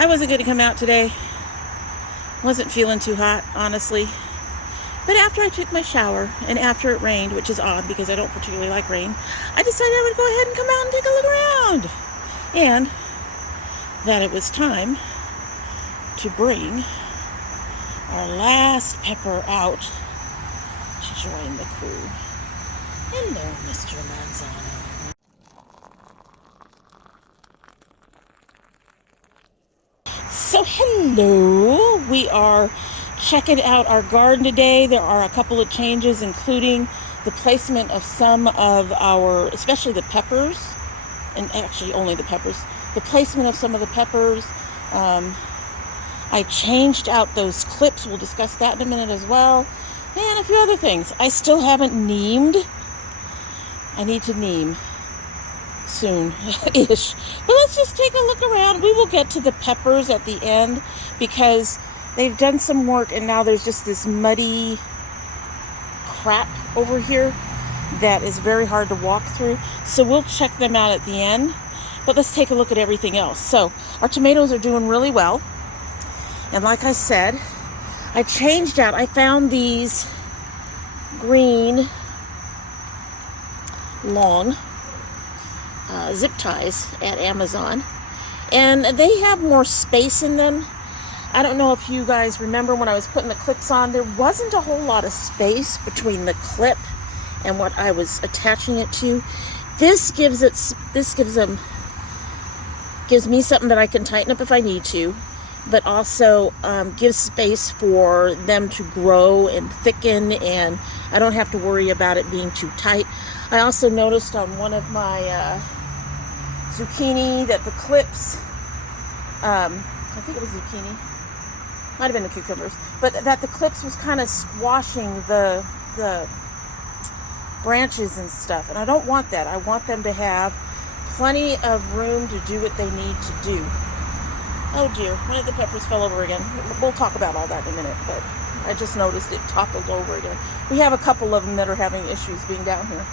I wasn't going to come out today. Wasn't feeling too hot, honestly. But after I took my shower and after it rained, which is odd because I don't particularly like rain, I decided I would go ahead and come out and take a look around. And that it was time to bring our last pepper out to join the crew. Hello, Mr. Manzano. So hello, we are checking out our garden today. There are a couple of changes, including the placement of some of our, especially the peppers, and actually only the peppers, the placement of some of the peppers. I changed out those clips. We'll discuss that in a minute as well. And a few other things. I still haven't neemed. I need to neem soon-ish. But let's just take a look around. We will get to the peppers at the end because they've done some work and now there's just this muddy crap over here that is very hard to walk through. So we'll check them out at the end. But let's take a look at everything else. So our tomatoes are doing really well. And like I said, I changed out. I found these green long zip ties at Amazon. And they have more space in them. I don't know if you guys remember when I was putting the clips on, there wasn't a whole lot of space between the clip and what I was attaching it to. This gives me something that I can tighten up if I need to, but also gives space for them to grow and thicken, and I don't have to worry about it being too tight. I also noticed on one of my zucchini that the clips, I think it was zucchini, might have been the cucumbers, but that the clips was kind of squashing the branches and stuff, and I don't want that. I want them to have plenty of room to do what they need to do. Oh dear, one of the peppers fell over again. We'll talk about all that in a minute, but I just noticed it toppled over again. We have a couple of them that are having issues being down here.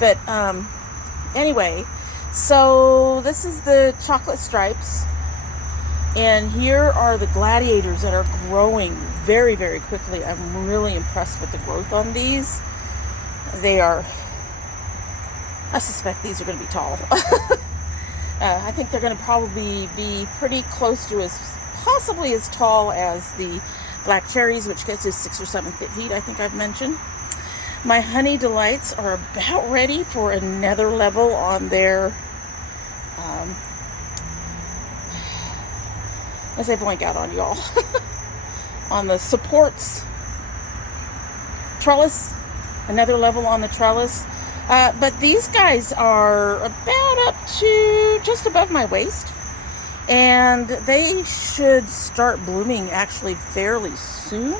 But anyway, so this is the chocolate stripes. And here are the gladiators that are growing very, very quickly. I'm really impressed with the growth on these. They are, I suspect these are going to be tall. I think they're going to probably be pretty close to possibly as tall as the black cherries, which gets to 6 or 7 feet, I think I've mentioned. My honey delights are about ready for another level on their, as I blank out on y'all, on the supports trellis, another level on the trellis. But these guys are about up to just above my waist, and they should start blooming actually fairly soon.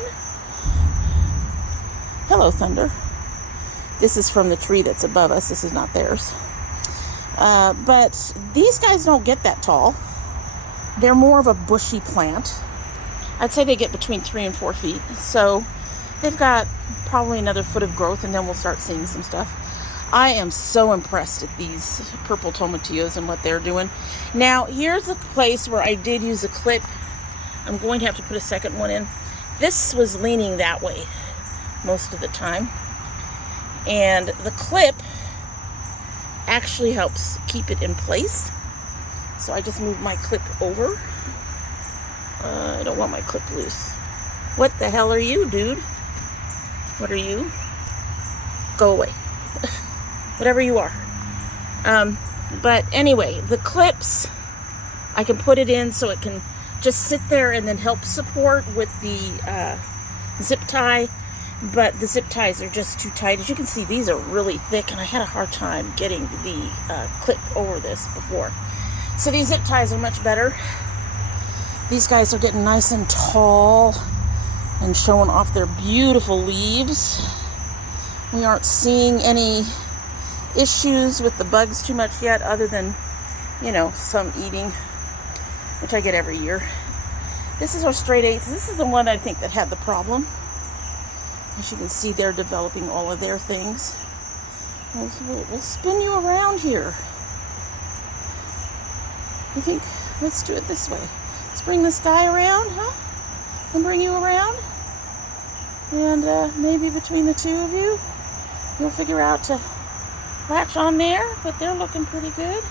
Hello, Thunder. This is from the tree that's above us. This is not theirs. But these guys don't get that tall. They're more of a bushy plant. I'd say they get between 3 and 4 feet. So they've got probably another foot of growth, and then we'll start seeing some stuff. I am so impressed at these purple tomatillos and what they're doing. Now, here's a place where I did use a clip. I'm going to have to put a second one in. This was leaning that way most of the time. And the clip actually helps keep it in place. So I just moved my clip over. I don't want my clip loose. What the hell are you, dude? What are you? Go away. Whatever you are. But anyway, the clips, I can put it in so it can just sit there and then help support with the zip tie. But the zip ties are just too tight. As you can see, these are really thick, and I had a hard time getting the clip over this before. So these zip ties are much better. These guys are getting nice and tall and showing off their beautiful leaves. We aren't seeing any issues with the bugs too much yet, other than, you know, some eating, which I get every year. This is our straight eighths. This is the one I think that had the problem. As you can see, they're developing all of their things. We'll spin you around here. I think, let's do it this way. Let's bring this guy around, huh? And bring you around. And maybe between the two of you, you'll figure out to latch on there, but they're looking pretty good.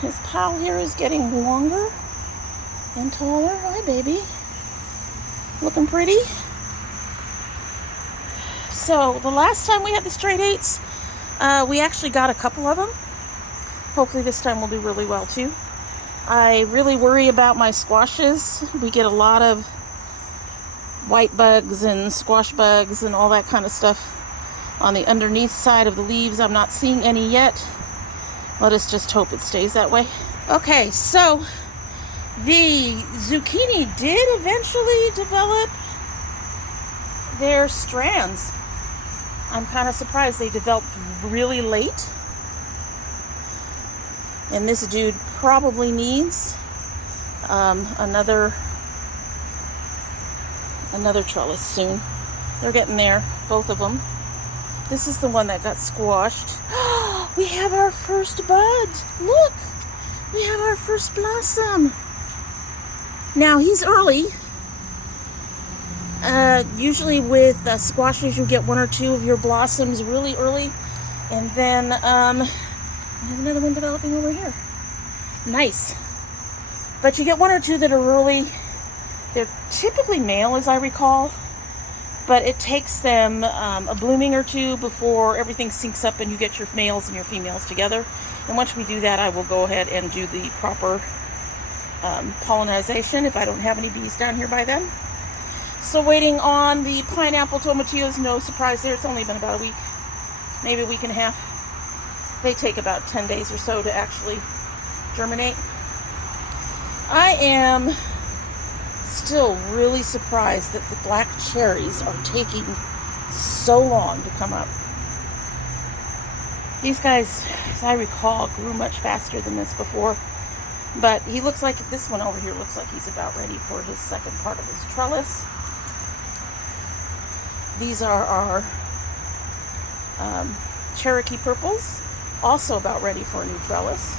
His pile here is getting longer and taller. Hi, baby. Looking pretty. So the last time we had the straight eights, we actually got a couple of them. Hopefully this time we'll do really well too. I really worry about my squashes. We get a lot of white bugs and squash bugs and all that kind of stuff on the underneath side of the leaves. I'm not seeing any yet. Let us just hope it stays that way. Okay, so the zucchini did eventually develop their strands. I'm kind of surprised they developed really late. And this dude probably needs another trellis soon. They're getting there, both of them. This is the one that got squashed. We have our first bud. Look, we have our first blossom. Now he's early. Usually with squashes, you get one or two of your blossoms really early, and then I have another one developing over here. Nice. But you get one or two that are early. They're typically male, as I recall, but it takes them a blooming or two before everything syncs up and you get your males and your females together. And once we do that, I will go ahead and do the proper pollinization if I don't have any bees down here by then. So waiting on the pineapple tomatillos, no surprise there. It's only been about a week, maybe a week and a half. They take about 10 days or so to actually germinate. I am still really surprised that the black cherries are taking so long to come up. These guys, as I recall, grew much faster than this before. But he looks like, this one over here looks like he's about ready for his second part of his trellis. These are our Cherokee purples, also about ready for a new trellis.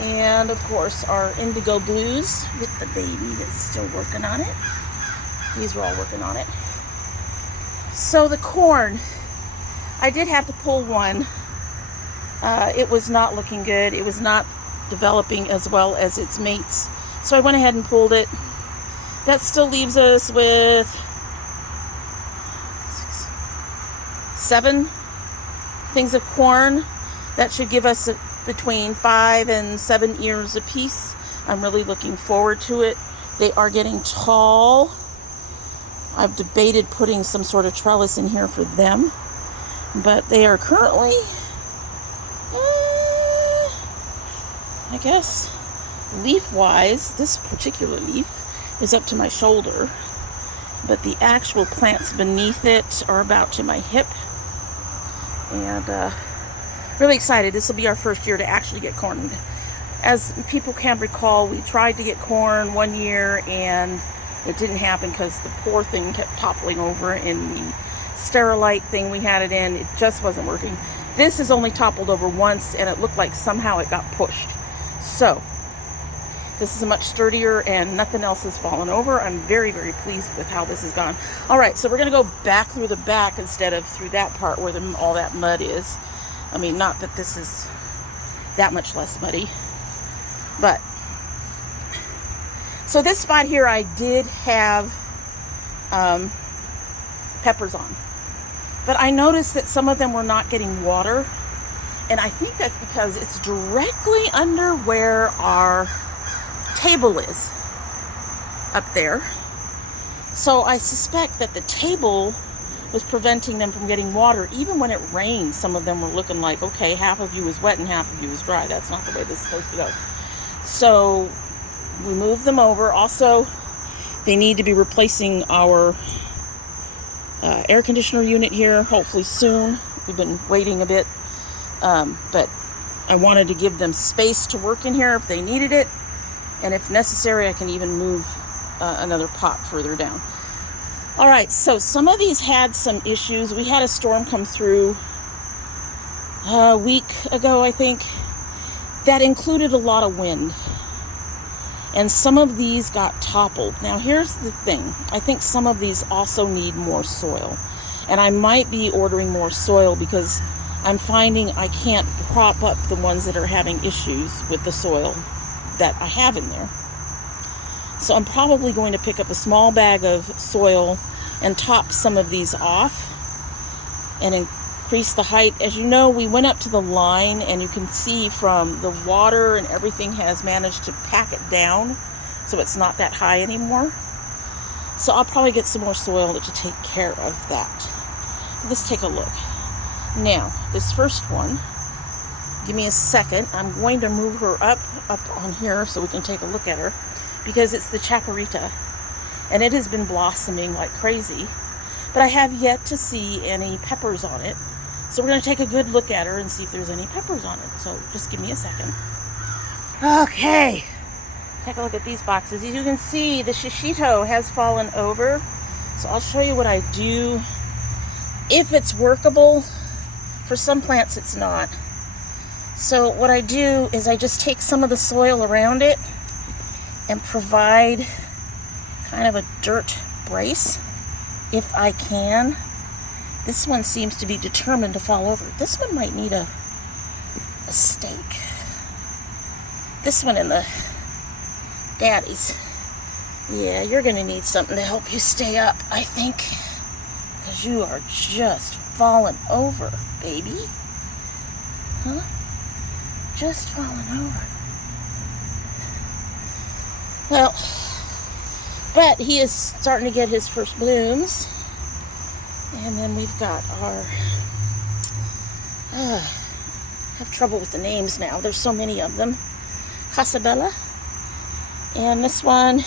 And of course our indigo blues with the baby that's still working on it. These are all working on it. So the corn, I did have to pull one. It was not looking good. It was not developing as well as its mates. So I went ahead and pulled it. That still leaves us with 7 things of corn. That should give us between 5 and 7 ears apiece. I'm really looking forward to it. They are getting tall. I've debated putting some sort of trellis in here for them, but they are currently, I guess, leaf-wise, this particular leaf is up to my shoulder, but the actual plants beneath it are about to my hip. And really excited. This will be our first year to actually get corn. As people can recall, we tried to get corn one year and it didn't happen because the poor thing kept toppling over in the sterilite thing we had it in. It just wasn't working. This has only toppled over once and it looked like somehow it got pushed. So this is a much sturdier and nothing else has fallen over. I'm very, very pleased with how this has gone. All right, so we're going to go back through the back instead of through that part where all that mud is. I mean, not that this is that much less muddy, but so this spot here I did have peppers on, but I noticed that some of them were not getting water, and I think that's because it's directly under where our table is up there. So I suspect that the table was preventing them from getting water. Even when it rained, some of them were looking like, okay, half of you is wet and half of you is dry. That's not the way this is supposed to go. So we moved them over. Also, they need to be replacing our air conditioner unit here, hopefully soon. We've been waiting a bit, but I wanted to give them space to work in here if they needed it. And if necessary, I can even move another pot further down. All right, so some of these had some issues. We had a storm come through a week ago, I think, that included a lot of wind. And some of these got toppled. Now here's the thing. I think some of these also need more soil. And I might be ordering more soil because I'm finding I can't prop up the ones that are having issues with the soil that I have in there. So I'm probably going to pick up a small bag of soil and top some of these off and increase the height. As you know, we went up to the line, and you can see from the water and everything has managed to pack it down so it's not that high anymore. So I'll probably get some more soil to take care of that. Let's take a look. Now, this first one, give me a second. I'm going to move her up on here so we can take a look at her, because it's the chaparita, and it has been blossoming like crazy, but I have yet to see any peppers on it. So we're going to take a good look at her and see if there's any peppers on it. So just give me a second. Okay, take a look at these boxes. As you can see, the shishito has fallen over. So I'll show you what I do. If it's workable, for some plants it's not. So what I do is I just take some of the soil around it and provide kind of a dirt brace if I can. This one seems to be determined to fall over. This one might need a stake. This one in the daddies. Yeah, you're gonna need something to help you stay up, I think, because you are just falling over, baby. Huh? Just falling over. Well, but he is starting to get his first blooms. And then we've got our, have trouble with the names now. There's so many of them. Casabella. And this one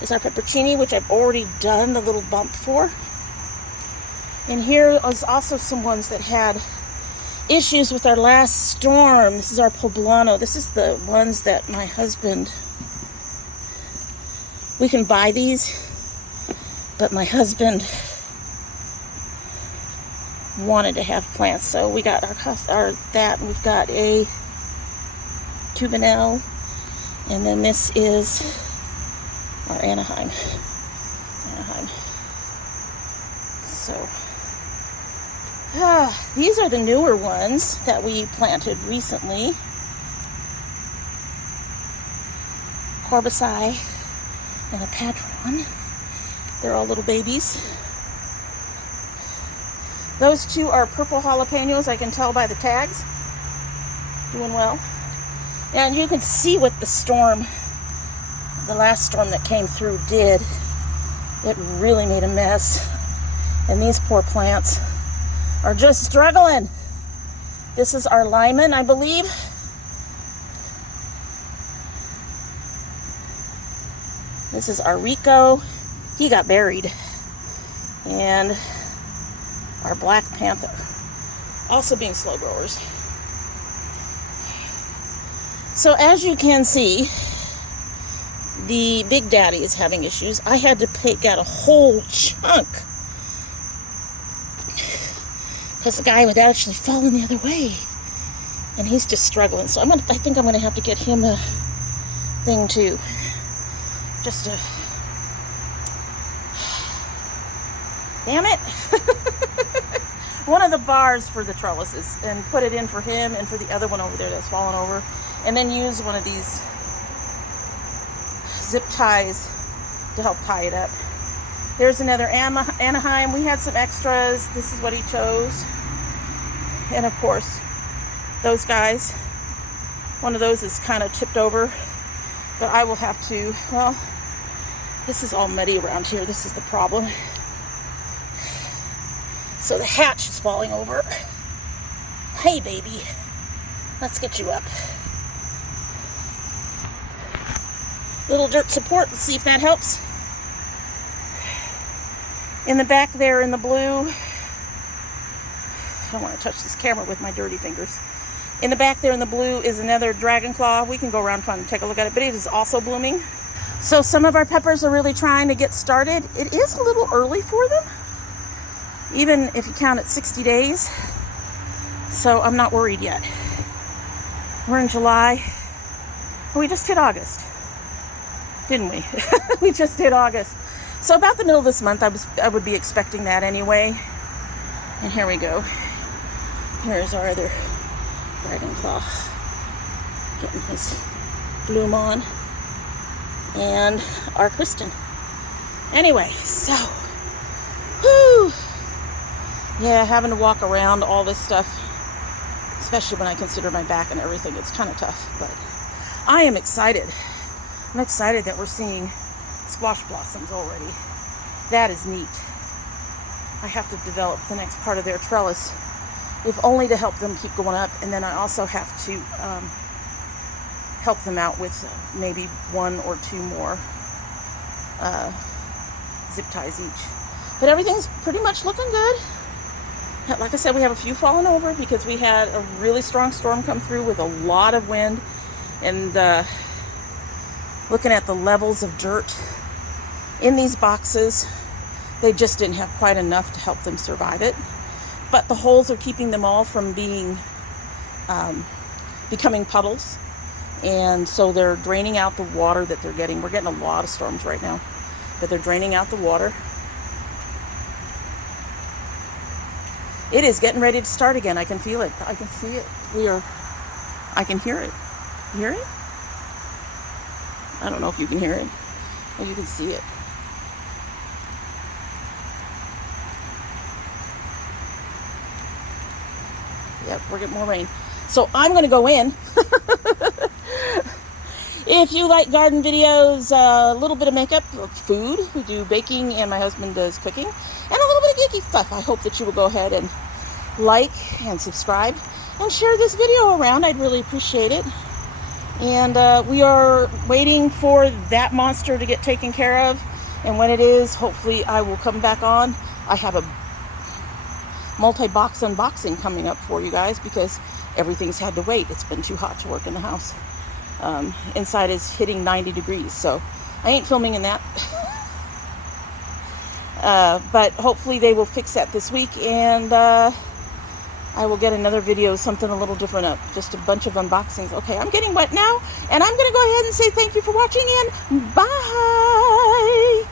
is our peppercini, which I've already done the little bump for. And here is also some ones that had issues with our last storm. This is our poblano. This is the ones that my husband, we can buy these, but my husband wanted to have plants. So we got our that, and we've got a Tubanel, and then this is our Anaheim. So these are the newer ones that we planted recently. Corbicide and a Padron. They're all little babies. Those two are purple jalapenos, I can tell by the tags. Doing well. And you can see what the storm, the last storm that came through did. It really made a mess. And these poor plants are just struggling. This is our Lyman, I believe. This is our Rico. He got buried. And our Black Panther, also being slow growers. So as you can see, the Big Daddy is having issues. I had to pick out a whole chunk because the guy would actually fallen the other way, and he's just struggling. So I think I'm gonna have to get him a thing too, just to. Damn it. One of the bars for the trellises, and put it in for him and for the other one over there that's fallen over, and then use one of these zip ties to help tie it up. There's another Anaheim. We had some extras. This is what he chose. And of course, those guys, one of those is kind of tipped over, but I will have to, well, this is all muddy around here. This is the problem. So the hatch is falling over. Hey, baby. Let's get you up. Little dirt support. Let's see if that helps. In the back there in the blue. I don't want to touch this camera with my dirty fingers. In the back there in the blue is another dragon claw. We can go around front and take a look at it, but it is also blooming. So some of our peppers are really trying to get started. It is a little early for them, even if you count it 60 days. So I'm not worried yet. We're in July. We just hit August. didn't we? We just did August. So about the middle of this month, I would be expecting that anyway. And here we go. Here's our other dragon claw, getting his bloom on, and our Kristen. Anyway, so, whoo, yeah, having to walk around all this stuff, especially when I consider my back and everything, it's kind of tough. But I am excited. I'm excited that we're seeing squash blossoms already. That is neat. I have to develop the next part of their trellis, if only to help them keep going up. And then I also have to help them out with maybe 1 or 2 more zip ties each. But everything's pretty much looking good. Like I said, we have a few falling over because we had a really strong storm come through with a lot of wind. And looking at the levels of dirt in these boxes, they just didn't have quite enough to help them survive it. But the holes are keeping them all from being becoming puddles. And so they're draining out the water that they're getting. We're getting a lot of storms right now, but they're draining out the water. It is getting ready to start again. I can feel it. I can see it. I can hear it. You hear it? I don't know if you can hear it. Or you can see it. Yep, we're getting more rain. So I'm going to go in. If you like garden videos, a little bit of makeup, food, we do baking, and my husband does cooking, and a little bit of geeky stuff, I hope that you will go ahead and like and subscribe and share this video around. I'd really appreciate it. And we are waiting for that monster to get taken care of. And when it is, hopefully I will come back on. I have a multi-box unboxing coming up for you guys because everything's had to wait. It's been too hot to work in the house. Inside is hitting 90 degrees, so I ain't filming in that. But hopefully they will fix that this week, and I will get another video, something a little different up. Just a bunch of unboxings. Okay, I'm getting wet now, and I'm going to go ahead and say thank you for watching, and bye!